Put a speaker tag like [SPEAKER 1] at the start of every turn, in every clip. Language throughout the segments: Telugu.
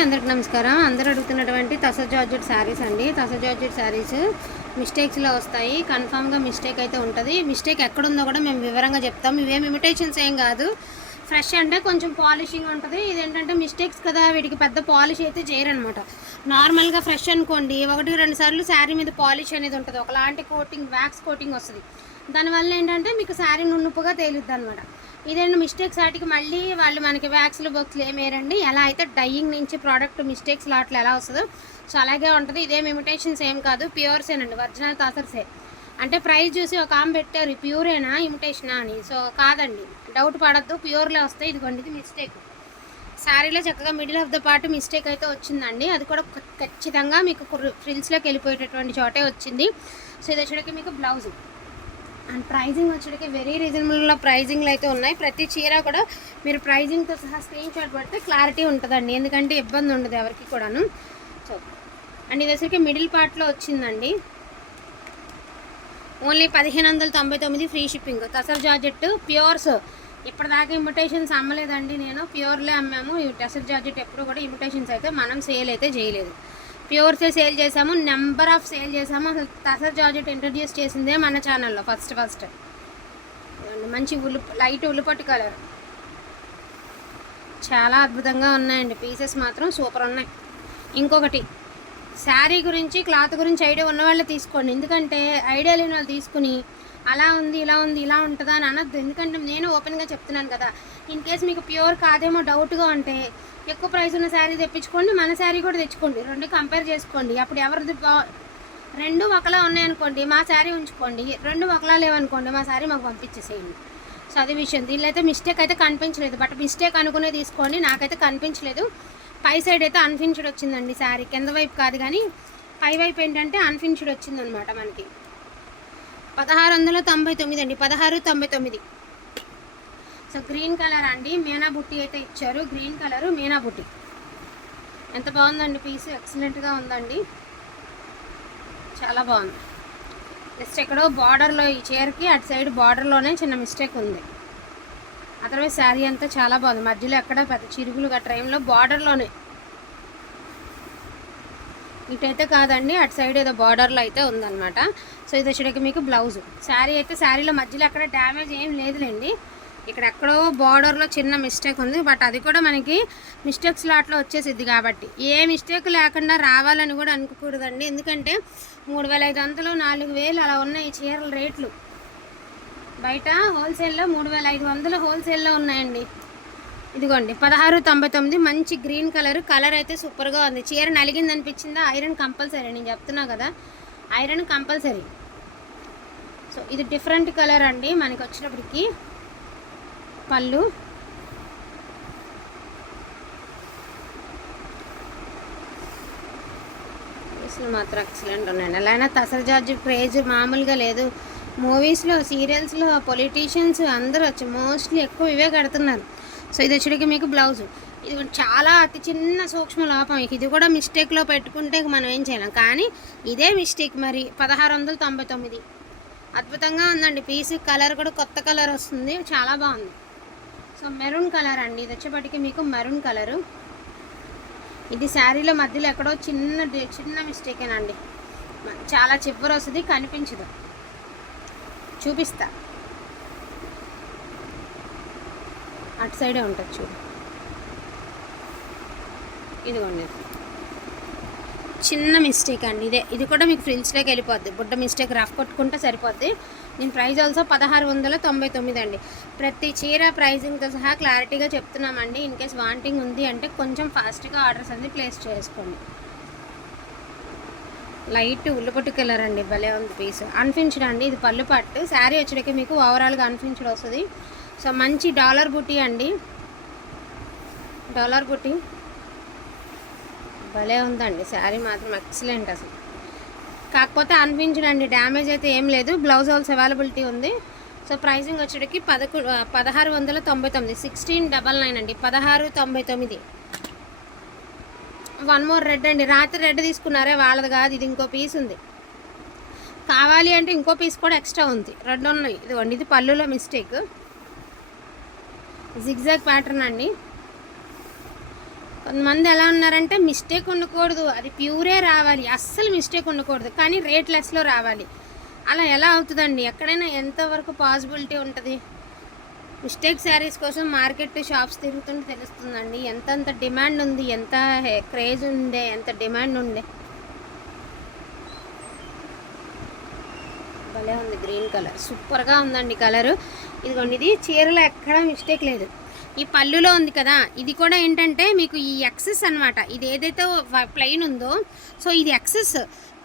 [SPEAKER 1] అందరికి నమస్కారం. అందరూ అడుగుతున్నటువంటి తస జార్జెట్ శారీస్ అండి. తస జార్జెట్ శారీస్ మిస్టేక్స్లో వస్తాయి. కన్ఫామ్గా మిస్టేక్ అయితే ఉంటుంది. మిస్టేక్ ఎక్కడుందో కూడా మేము వివరంగా చెప్తాం. ఇవేం ఇమిటేషన్స్ ఏం కాదు. ఫ్రెష్ అంటే కొంచెం పాలిషింగ్ ఉంటుంది. ఇదేంటంటే మిస్టేక్స్ కదా వీటికి పెద్ద పాలిష్ అయితే చేయరనమాట. నార్మల్గా ఫ్రెష్ అనుకోండి ఒకటి రెండు సార్లు శారీ మీద పాలిష్ అనేది ఉంటుంది. ఒకలాంటి కోటింగ్ వ్యాక్స్ కోటింగ్ వస్తుంది. దానివల్ల ఏంటంటే మీకు శారీ నున్నుపుగా తేలుద్ది అనమాట ఇదేంటి మిస్టేక్స్ వాటికి మళ్ళీ వాళ్ళు మనకి వ్యాక్స్లు బొక్స్లు ఏమేరండి ఎలా అయితే డైయింగ్ నుంచి ప్రోడక్ట్ మిస్టేక్స్ లాట్లు ఎలా వస్తుందో. సో అలాగే ఉంటుంది. ఇదేం ఇమిటేషన్స్ ఏం కాదు. ప్యూర్సేనండి ఒరిజినల్ తాసర్సే అంటే ప్రైస్ చూసి ఒక ఆమె పెట్టారు. ప్యూరేనా ఇమిటేషనా అని. సో కాదండి. డౌట్ పడద్దు. ప్యూర్లో వస్తాయి ఇదిగోండి ఇది మిస్టేక్ శారీలో చక్కగా middle of the part mistake అయితే వచ్చిందండి. అది కూడా ఖచ్చితంగా మీకు ఫ్రిల్స్లోకి వెళ్ళిపోయేటటువంటి చోటే వచ్చింది. సో ఇది వచ్చేటకి మీకు బ్లౌజ్ అండ్ ప్రైజింగ్ వచ్చేటికి వెరీ రీజనబుల్లో ప్రైజింగ్లు అయితే ఉన్నాయి. ప్రతి చీర కూడా మీరు ప్రైజింగ్తో సహా స్క్రీన్ షాట్ పడితే క్లారిటీ ఉంటుందండి. ఎందుకంటే ఇబ్బంది ఉండదు ఎవరికి కూడాను. సో అండ్ ఇది వచ్చరికి మిడిల్ పార్ట్లో వచ్చిందండి. ఓన్లీ పదిహేను వందల తొంభై తొమ్మిది free shipping tussar georgette pures ఇప్పటిదాకా ఇమిటేషన్స్ అమ్మలేదండి నేను. ప్యూర్లే అమ్మాము. ఈ టసర్ జార్జెట్ ఎప్పుడు కూడా ఇమిటేషన్స్ అయితే మనం సేల్ అయితే చేయలేదు. ప్యూర్సే సేల్ చేసాము నెంబర్ ఆఫ్ సేల్ చేసాము అసలు తసర్ జార్జెట్ ఇంట్రడ్యూస్ చేసిందే మన ఛానల్లో ఫస్ట్ ఫస్ట్ మంచి ఉల్లి లైట్ ఉల్లిపట్టు కలర్ చాలా అద్భుతంగా ఉన్నాయండి. పీసెస్ మాత్రం సూపర్ ఉన్నాయి. ఇంకొకటి శారీ గురించి క్లాత్ గురించి ఐడియా ఉన్నవాళ్ళు తీసుకోండి. ఎందుకంటే ఐడియా లేని వాళ్ళు తీసుకుని అలా ఉంది ఇలా ఉంది ఇలా ఉంటుందా అని అనొద్దు. ఎందుకంటే నేను ఓపెన్గా చెప్తున్నాను కదా. ఇన్ కేస్ మీకు ప్యూర్ కాదేమో డౌట్గా ఉంటే ఎక్కువ ప్రైస్ ఉన్న శారీ తెప్పించుకోండి మన శారీ కూడా తెచ్చుకోండి. రెండు కంపేర్ చేసుకోండి. అప్పుడు ఎవరిది రెండు ఒకలా ఉన్నాయనుకోండి మా శారీ ఉంచుకోండి. రెండు ఒకలా లేవనుకోండి మా శారీ మాకు పంపించేసేయండి. సో అది విషయం. దీనిలో అయితే మిస్టేక్ అయితే కనిపించలేదు. బట్ మిస్టేక్ అనుకునే తీసుకోండి. నాకైతే కనిపించలేదు. పై సైడ్ అయితే అన్ఫినిష్డ్ వచ్చిందండి శారీ. కింద వైపు కాదు కానీ పై వైపు ఏంటంటే అన్ఫినిష్డ్ వచ్చిందనమాట మనకి. పదహారు వందల తొంభై తొమ్మిది అండి. పదహారు తొంభై తొమ్మిది. సో గ్రీన్ కలర్ అండి. మీనా బుట్టి అయితే ఇచ్చారు. గ్రీన్ కలరు మీనా బుట్టి. ఎంత బాగుందండి పీస్. ఎక్సలెంట్గా ఉందండి. చాలా బాగుంది. జస్ట్ ఎక్కడో బార్డర్లో ఈ చీరకి అటు సైడ్ బార్డర్లోనే చిన్న మిస్టేక్ ఉంది. అదర్వైజ్ శారీ అంతా చాలా బాగుంది. మధ్యలో ఎక్కడ పెద్ద చిరుగులు గట్రేంలో బార్డర్లోనే ఇటైతే కాదండి అటు సైడ్ ఏదో బార్డర్లో అయితే ఉందన్నమాట. సో ఇది వచ్చేటికి మీకు బ్లౌజ్ శారీ అయితే శారీలో మధ్యలో ఎక్కడ డ్యామేజ్ ఏం లేదులేండి. ఇక్కడ ఎక్కడో బార్డర్లో చిన్న మిస్టేక్ ఉంది బట్ అది కూడా మనకి మిస్టేక్ స్లాట్లో వచ్చేసిద్ది కాబట్టి. ఏ మిస్టేక్ లేకుండా రావాలని కూడా అనుకోకూడదండి. ఎందుకంటే మూడు వేల ఐదు వందలు నాలుగు వేలు అలా ఉన్నాయి ఈ చీరల రేట్లు. బయట హోల్సేల్లో మూడు వేల ఐదు వందలు హోల్సేల్లో ఉన్నాయండి. ఇదిగోండి పదహారు తొంభై తొమ్మిది మంచి గ్రీన్ కలర్ కలర్ అయితే సూపర్గా ఉంది. చీర నలిగింది అనిపించిందా? ఐరన్ కంపల్సరీ నేను చెప్తున్నా కదా. ఐరన్ కంపల్సరీ సో ఇది డిఫరెంట్ కలర్ అండి. మనకి వచ్చినప్పటికీ పళ్ళు. మాత్రం ఎక్సలెంట్ ఉన్నాయండి అలానే అయినా తసర్ జార్జ్ క్రేజ్ మామూలుగా లేదు. మూవీస్లో సీరియల్స్లో పొలిటీషియన్స్ అందరూ వచ్చి మోస్ట్లీ ఎక్కువ ఇవే కడుతున్నారు. సో ఇది వచ్చేటికి మీకు బ్లౌజ్ ఇది చాలా అతి చిన్న సూక్ష్మ లోపం. ఇది కూడా మిస్టేక్లో పెట్టుకుంటే మనం ఏం చేయలేం. కానీ ఇదే మిస్టేక్ మరి పదహారు వందల తొంభై తొమ్మిది. అద్భుతంగా ఉందండి. పీస్ కలర్ కూడా కొత్త కలర్ వస్తుంది. చాలా బాగుంది. సో మెరూన్ కలర్ అండి. ఇది వచ్చేపటికి మీకు మెరూన్ కలరు. ఇది శారీలో మధ్యలో ఎక్కడో చిన్న చిన్న మిస్టేకేనండి చాలా చివరి వస్తుంది కనిపించదు. చూపిస్తా. అటు సైడే ఉంటుంది చూడు. ఇదిగోండి. చిన్న మిస్టేక్ అండి. ఇదే ఇది కూడా మీకు ఫ్రిల్స్లోకి వెళ్ళిపోద్ది. బుడ్డ మిస్టేక్ రఫ్ కొట్టుకుంటే సరిపోద్ది. దీని ప్రైస్ ఆల్సో పదహారు వందల తొంభై తొమ్మిది అండి. ప్రతి చీర ప్రైజింగ్తో సహా క్లారిటీగా చెప్తున్నామండి. ఇన్ కేస్ వాంటింగ్ ఉంది అంటే కొంచెం ఫాస్ట్గా ఆర్డర్స్ అన్ని ప్లేస్ చేసుకోండి. లైట్ ఉల్లిపట్టు కలర్ అండి. భలే ఉంది పీస్ అన్ఫిన్స్డ్ అండి. ఇది పళ్ళు పట్టు. శారీ వచ్చేటికి మీకు ఓవరాల్గా అన్ఫిన్స్డ్ వస్తుంది. సో మంచి డాలర్ బుట్టి అండి. డాలర్ బుట్టి భలే ఉందండి. శారీ మాత్రం ఎక్సలెంట్ అసలు. కాకపోతే అనిపించడండి అండి డ్యామేజ్ అయితే ఏం లేదు. బ్లౌజ్ హోల్స్ అవైలబిలిటీ ఉంది. సో ప్రైసింగ్ వచ్చేటికి పదకొ పదహారు వందల తొంభై తొమ్మిది. సిక్స్టీన్ డబల్ నైన్ అండి. పదహారు తొంభై తొమ్మిది. వన్ మోర్ రెడ్ అండి. రాత్రి రెడ్ తీసుకున్నారే వాళ్ళది కాదు ఇది ఇంకో పీస్ ఉంది. కావాలి అంటే ఇంకో పీస్ కూడా ఎక్స్ట్రా ఉంది. రెండు ఉన్నాయి ఇదిగోండి ఇది పళ్ళులో మిస్టేక్. జిగ్జాగ్ ప్యాటర్న్ అండి. కొంతమంది ఎలా ఉన్నారంటే మిస్టేక్ ఉండకూడదు. అది ప్యూరే రావాలి. అస్సలు మిస్టేక్ ఉండకూడదు. కానీ రేట్ లెస్లో రావాలి. అలా ఎలా అవుతుందండి? ఎక్కడైనా ఎంతవరకు పాసిబిలిటీ ఉంటుంది? మిస్టేక్ శారీస్ కోసం మార్కెట్ షాప్స్ తిరుగుతుంటే తెలుస్తుందండి. ఎంతంత డిమాండ్ ఉంది ఎంత క్రేజ్ ఉండే ఎంత డిమాండ్ ఉండే. భలే ఉంది గ్రీన్ కలర్ సూపర్గా ఉందండి కలరు ఇదిగోండి ఇది చీరలో ఎక్కడా మిస్టేక్ లేదు. ఈ పళ్ళులో ఉంది కదా ఇది కూడా ఏంటంటే మీకు ఈ ఎక్సెస్ అన్నమాట. ఇది ఏదైతే ప్లెయిన్ ఉందో సో ఇది ఎక్సెస్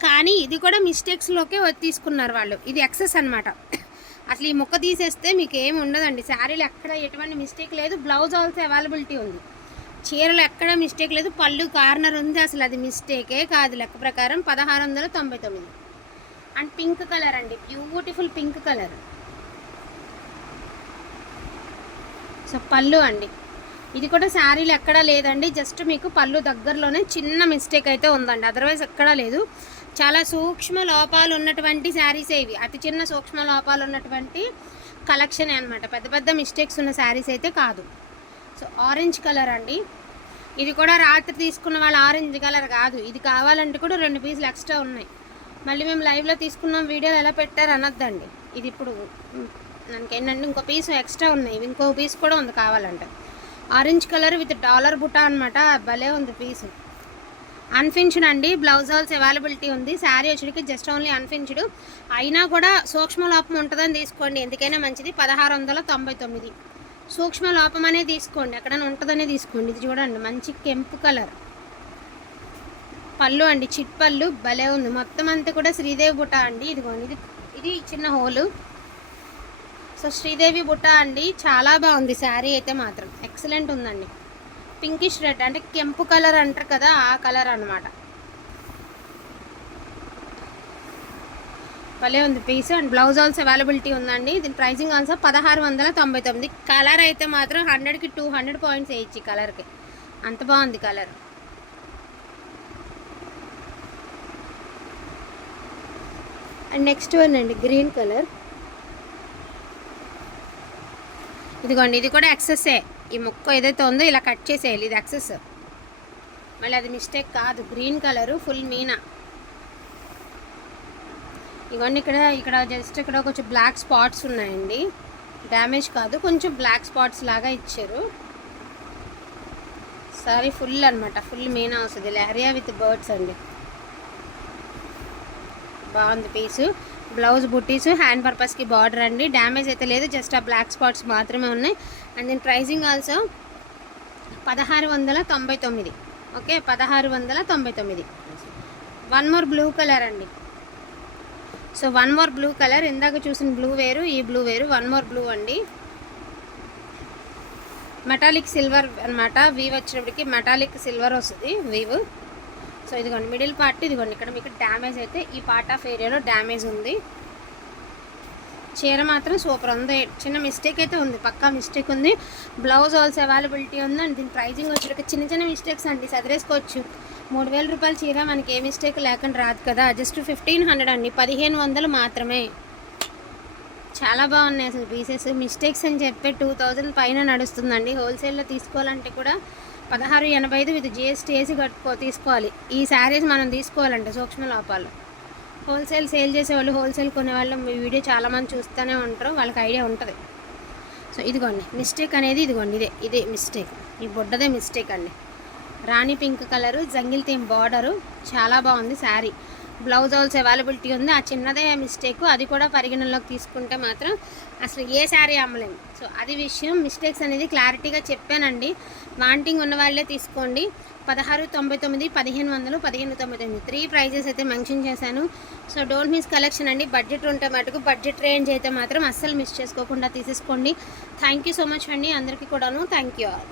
[SPEAKER 1] కానీ ఇది కూడా మిస్టేక్స్లోకే తీసుకున్నారు వాళ్ళు. ఇది ఎక్సెస్ అన్నమాట. అసలు ఈ ముక్క తీసేస్తే మీకు ఏమి ఉండదండి. శారీలు ఎక్కడ ఎటువంటి మిస్టేక్ లేదు. బ్లౌజ్ ఆల్సో అవైలబిలిటీ ఉంది. చీరలు ఎక్కడ మిస్టేక్ లేదు. పళ్ళు కార్నర్ ఉంది అసలు అది మిస్టేకే కాదు. లెక్క ప్రకారం పదహారు వందల తొంభై తొమ్మిది. అండ్ పింక్ కలర్ అండి. Beautiful pink colour. సో పళ్ళు అండి. ఇది కూడా శారీలు ఎక్కడా లేదండి. జస్ట్ మీకు పళ్ళు దగ్గరలోనే చిన్న మిస్టేక్ అయితే ఉందండి. అదర్వైజ్ ఎక్కడా లేదు. చాలా సూక్ష్మ లోపాలు ఉన్నటువంటి శారీసే ఇవి. అతి చిన్న సూక్ష్మ లోపాలు ఉన్నటువంటి కలెక్షన్ అనమాట పెద్ద పెద్ద మిస్టేక్స్ ఉన్న శారీస్ అయితే కాదు. సో ఆరెంజ్ కలర్ అండి. ఇది కూడా రాత్రి తీసుకున్న వాళ్ళ ఆరెంజ్ కలర్ కాదు. ఇది కావాలంటే కూడా రెండు పీసులు ఎక్స్ట్రా ఉన్నాయి. మళ్ళీ మేము లైవ్లో తీసుకున్నాం. వీడియోలు ఎలా పెట్టారు అనొద్దండి. ఇది ఇప్పుడు మనకి ఏంటంటే ఇంకో పీస్ ఎక్స్ట్రా ఉన్నాయి. ఇంకో పీస్ కూడా ఉంది కావాలంటే. ఆరెంజ్ కలర్ విత్ డాలర్ బుట్ట అనమాట భలే ఉంది పీస్. అన్ఫిన్స్డ్ అండి. బ్లౌజ్ ఆల్స్ అవైలబిలిటీ ఉంది. శారీ వచ్చేటికి జస్ట్ ఓన్లీ అన్ఫిన్స్డ్ అయినా కూడా సూక్ష్మ లోపం ఉంటుందని తీసుకోండి. ఎందుకైనా మంచిది. పదహారు వందల తొంభై తొమ్మిది. సూక్ష్మ లోపం అనే తీసుకోండి. ఎక్కడైనా ఉంటుందనే తీసుకోండి. ఇది చూడండి. మంచి కెంపు కలర్. పళ్ళు అండి. చిట్ పళ్ళు. భలే ఉంది. మొత్తం అంతా కూడా శ్రీదేవి బుట్ట అండి. ఇదిగోండి. ఇది ఇది చిన్న హోలు. సో శ్రీదేవి బుట్ట అండి చాలా బాగుంది. శారీ అయితే మాత్రం. ఎక్సలెంట్ ఉందండి. పింకిష్ రెడ్ అంటే కెంపు కలర్ అంటారు కదా ఆ కలర్ అనమాట భలే ఉంది piece and blouse also availability ఉందండి. దీని ప్రైసింగ్ ఆల్సో పదహారు వందల తొంభై తొమ్మిది. కలర్ అయితే మాత్రం హండ్రెడ్కి టూ హండ్రెడ్ పాయింట్స్ వేయచ్చు కలర్కి. అంత బాగుంది కలర్. అండ్ నెక్స్ట్ వన్ అండి గ్రీన్ కలర్. ఇదిగోండి ఇది కూడా ఎక్సెస్సే ఈ ముక్క ఏదైతే ఉందో ఇలా కట్ చేసేయాలి ఇది ఎక్సెస్ మళ్ళీ అది మిస్టేక్ కాదు గ్రీన్ కలరు ఫుల్ మీనా. ఇదిగోండి ఇక్కడ ఇక్కడ జస్ట్ ఇక్కడ కొంచెం బ్లాక్ స్పాట్స్ ఉన్నాయండి. డ్యామేజ్ కాదు కొంచెం బ్లాక్ స్పాట్స్ లాగా ఇచ్చారు. సారీ ఫుల్ అనమాట ఫుల్ మీనా వస్తుంది. లహరియా విత్ బర్డ్స్ అండి. బాగుంది పీసు బ్లౌజ్ బుట్టీస్ హ్యాండ్ పర్పస్కి బార్డర్ అండి. డ్యామేజ్ అయితే లేదు జస్ట్ ఆ బ్లాక్ స్పాట్స్ మాత్రమే ఉన్నాయి. అండ్ దీని ప్రైజింగ్ ఆల్సో పదహారు వందల తొంభై తొమ్మిది. ఓకే పదహారు వందల తొంభై తొమ్మిది. వన్ మోర్ బ్లూ కలర్ అండి. So one more blue colour ఇందాక చూసిన బ్లూ వేరు ఈ బ్లూ వేరు. వన్ మోర్ బ్లూ అండి. మెటాలిక్ సిల్వర్ అనమాట వీవ్ వచ్చినప్పటికి మెటాలిక్ సిల్వర్ వస్తుంది వీవ్ సో ఇదిగోండి మిడిల్ పార్ట్ ఇదిగోండి ఇక్కడ మీకు డ్యామేజ్ అయితే ఈ పార్ట్ ఆఫ్ ఏరియాలో డ్యామేజ్ ఉంది. చీర మాత్రం సూపర్ ఉంది. చిన్న మిస్టేక్ అయితే ఉంది పక్కా మిస్టేక్ ఉంది. బ్లౌజ్ ఆల్సో అవైలబిలిటీ ఉంది అండ్ దీని ప్రైజింగ్ వచ్చేటప్పుడు చిన్న చిన్న మిస్టేక్స్ అండి సదిరేసుకోవచ్చు. మూడు వేల రూపాయల చీర మనకి ఏ మిస్టేక్ లేకుండా రాదు కదా జస్ట్ ఫిఫ్టీన్ హండ్రెడ్ అండి పదిహేను వందలు మాత్రమే. చాలా బాగున్నాయి అసలు పీసెస్ మిస్టేక్స్ అని చెప్పి టూ థౌజండ్ పైన నడుస్తుందండి. హోల్సేల్లో తీసుకోవాలంటే కూడా పదహారు ఎనభై ఐదు విత్ జిఎస్టీ వేసి కట్టుకో తీసుకోవాలి. ఈ శారీస్ మనం తీసుకోవాలంటే సూక్ష్మ లోపాలు. హోల్సేల్ సేల్ చేసేవాళ్ళు హోల్సేల్ కొనేవాళ్ళు మీ వీడియో చాలామంది చూస్తూనే ఉంటారు వాళ్ళకి ఐడియా ఉంటుంది. సో ఇదిగోండి మిస్టేక్ అనేది ఇదిగోండి ఇదే ఇదే మిస్టేక్. ఈ బుడ్డదే మిస్టేక్ అండి. రాణి pink colour jungle theme border చాలా బాగుంది శారీ. బ్లౌజ్ ఆల్స్ అవైలబిలిటీ ఉంది. ఆ చిన్నదే మిస్టేక్ అది కూడా పరిగణనలోకి తీసుకుంటే మాత్రం అసలు ఏ శారీ అమ్మలేము సో అది విషయం మిస్టేక్స్ అనేది క్లారిటీగా చెప్పానండి. వాంటింగ్ ఉన్న వాళ్ళే తీసుకోండి. పదహారు తొంభై తొమ్మిది పదిహేను వందలు పదిహేను తొంభై తొమ్మిది. త్రీ ప్రైజెస్ అయితే మెన్షన్ చేశాను. సో డోంట్ మిస్ కలెక్షన్ అండి. బడ్జెట్ ఉంటే మటుకు బడ్జెట్ రేంజ్ అయితే మాత్రం అస్సలు మిస్ చేసుకోకుండా తీసేసుకోండి. థ్యాంక్ యూ సో మచ్ అండి. అందరికీ కూడాను. Thank you all